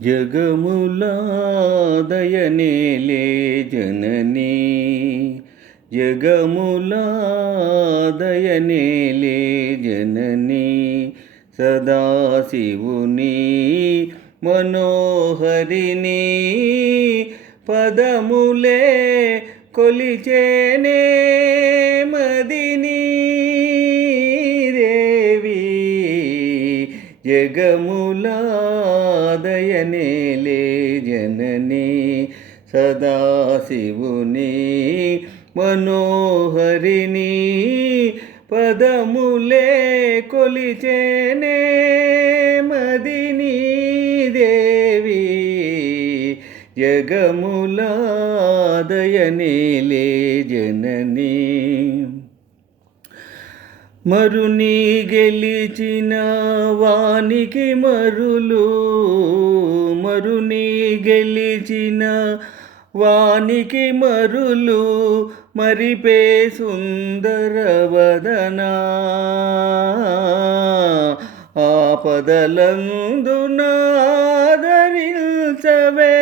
జగములా దయనేలే జననీ జగములా దయనేలే జననీ సదాశివుని మనోహరిని పదములే కొలిచేనే మదిని దేవి జగములా దయనేలే జననీ సదాశివుని మనోహరిని పదములే కొలిచేనే మదిని దేవి జగములా దయనేలే జననీ మరుని గెలిచిన వానికి మరులు మరుని గెలిచిన వానికి మరులు మరిపే సుందరవదనా ఆపదలందునాదరించవే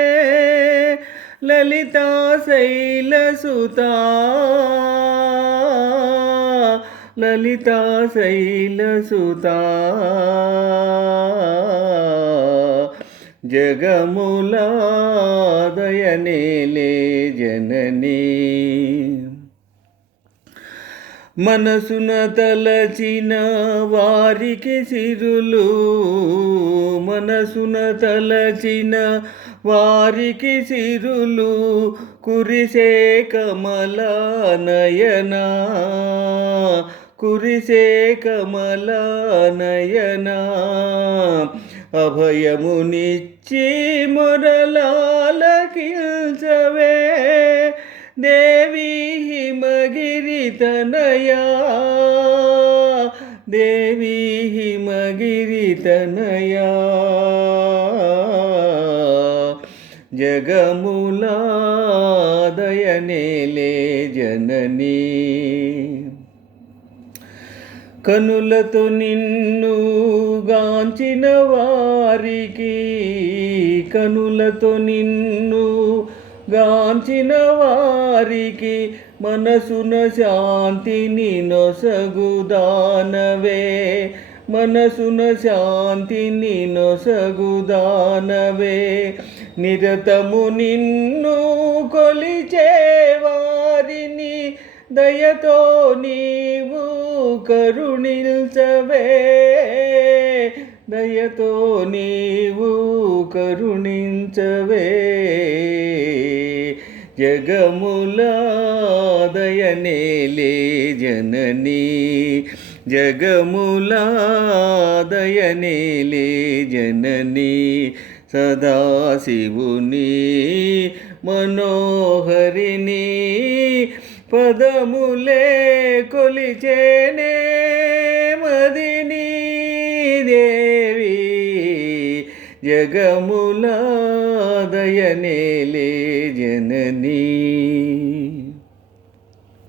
లలితా శైలసుతా లలితా శైలసుతా జగములా దయనేలే జననీ మనసున తలచిన వారికి సిరులు మనసున తలచిన వారికి సిరులు కురిసే కమలా నయనా కురిసే కమలా నయనా అభయమునిచ్చి మొరలాలకిల్చవే దేవి హిమగిరితనయా దేవి హిమగిరితనయా జగములా దయనేలే జననీ కనులతో నిన్ను గాంచిన వారికి కనులతో నిన్ను గాంచిన వారికి మనసున శాంతిని నొసగుదానవే మనసున శాంతిని నొసగుదానవే నిరతము నిన్ను కొలిచే వారిని దయతో నీవు కరుణించవే దయతో నీవు కరుణించవే జగములా దయనేలే జననీ జగములా దయనేలే జననీ సదాశివుని మనోహరిని పదములే కొలిచేనే మదిని దేవి జగములా దయనేలే జననీ